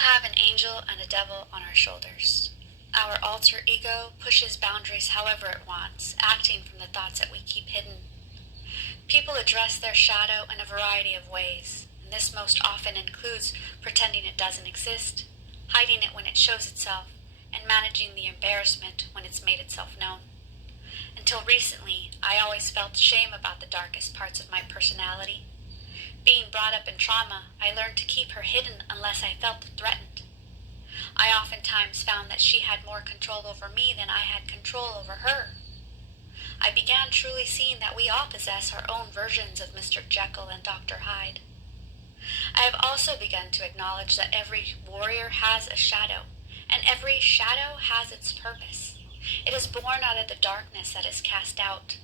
have an angel and a devil on our shoulders. Our alter ego pushes boundaries however it wants, acting from the thoughts that we keep hidden. People address their shadow in a variety of ways, and this most often includes pretending it doesn't exist, hiding it when it shows itself, and managing the embarrassment when it's made itself known. Until recently, I always felt shame about the darkest parts of my personality. Being brought up in trauma, I learned to keep her hidden unless I felt threatened. I oftentimes found that she had more control over me than I had control over her. I began truly seeing that we all possess our own versions of Mr. Jekyll and Dr. Hyde. I have also begun to acknowledge that every warrior has a shadow, and every shadow has its purpose. It is born out of the darkness that is cast out.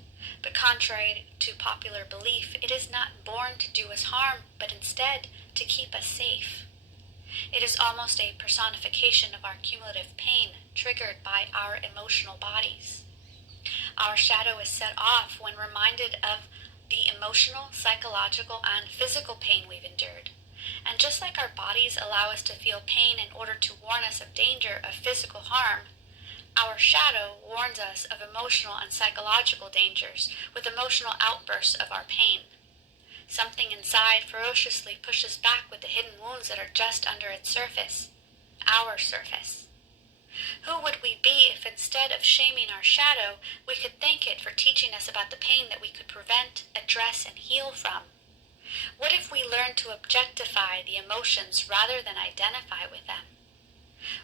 But contrary to popular belief, it is not born to do us harm, but instead to keep us safe. It is almost a personification of our cumulative pain triggered by our emotional bodies. Our shadow is set off when reminded of the emotional, psychological, and physical pain we've endured. And just like our bodies allow us to feel pain in order to warn us of danger of physical harm, our shadow warns us of emotional and psychological dangers with emotional outbursts of our pain. Something inside ferociously pushes back with the hidden wounds that are just under its surface, our surface. Who would we be if instead of shaming our shadow, we could thank it for teaching us about the pain that we could prevent, address, and heal from? What if we learned to objectify the emotions rather than identify with them?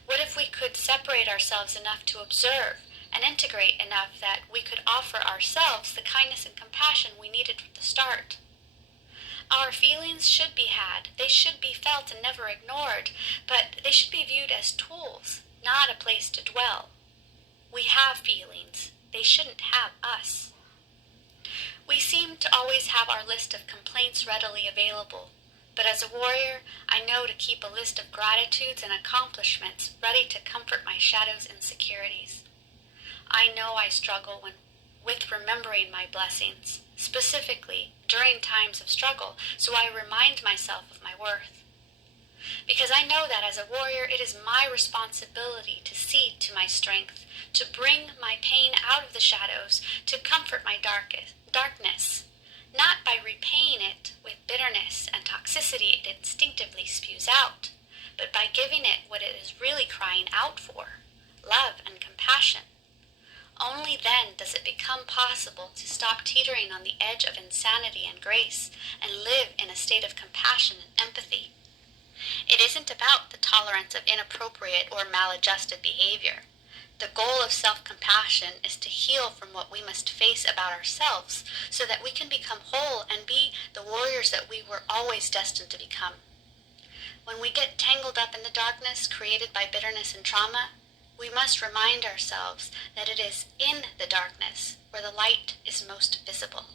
What if we could separate ourselves enough to observe and integrate enough that we could offer ourselves the kindness and compassion we needed from the start? Our feelings should be had, they should be felt and never ignored, but they should be viewed as tools, not a place to dwell. We have feelings, they shouldn't have us. We seem to always have our list of complaints readily available, but as a warrior, I know to keep a list of gratitudes and accomplishments ready to comfort my shadow's insecurities. I know I struggle with remembering my blessings, specifically during times of struggle, so I remind myself of my worth. Because I know that as a warrior, it is my responsibility to see to my strength, to bring my pain out of the shadows, to comfort my darkness, not by repaying it with bitterness and toxicity it instinctively spews out, but by giving it what it is really crying out for, love and compassion. Only then does it become possible to stop teetering on the edge of insanity and grace and live in a state of compassion and empathy. It isn't about the tolerance of inappropriate or maladjusted behavior. The goal of self-compassion is to heal from what we must face about ourselves so that we can become whole and be the warriors that we were always destined to become. When we get tangled up in the darkness created by bitterness and trauma, we must remind ourselves that it is in the darkness where the light is most visible.